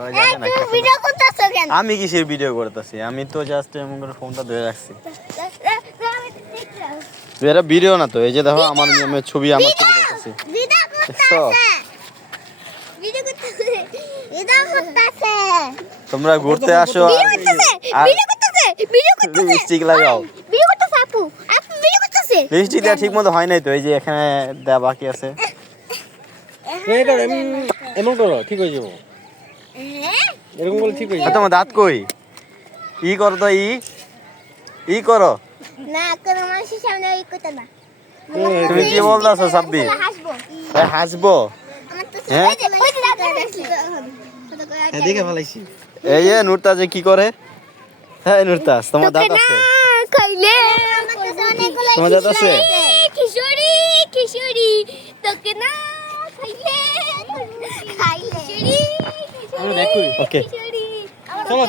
ওই জানে না তুমি ভিডিও করতেছো কেন? আমি কিসের ভিডিও করতেছি? আমি তো জাস্ট এমন করে ফোনটা ধরে রাখছি। তুই এটা ভিডিও না তো, এই যে দেখো আমার নিয়মের ছবি আমার ছবি দেখতেছি। ভিডিও করতেছে। ভিডিও করতেছে। ভিডিও করতেছে। তোমরা ঘুরতে আসো ভিডিও করতেছে। ভিডিও করতেছে। ভিডিও করতেছে। লিপস্টিক লাগাও। ভিডিও করতেছে আপু। আপু ভিডিও করতেছে। লিপস্টিক দেওয়া ঠিক মতো হয় নাই তো, এই যে এখানে দেওয়া বাকি আছে। এমন করো ঠিক হয়ে যাবো, এরকম বলে ঠিক হয়ে যাবে। তোমার দাঁত কই? ই করো তো, ই করো। না কোন মানুষের সামনে ওই কথা না। তুমি কি বলতেছো সাব্বির? হাসবো। হাসবো? আমার তো হ্যাঁ? ওই যে দাঁত দেখছি। দেখে ফেলাইছি। এই যে নুরতাজ কি করে? হ্যাঁ নুরতাজ, তোমার দাঁত আছে? খাইলে আমার কাছে অনেকগুলো তোমার দাঁত আছে? কিশোরী কিশোরী তোকে না খাইলে খাইলে আমরা ব্যাক করি। ওকে। কিশোরী চলো।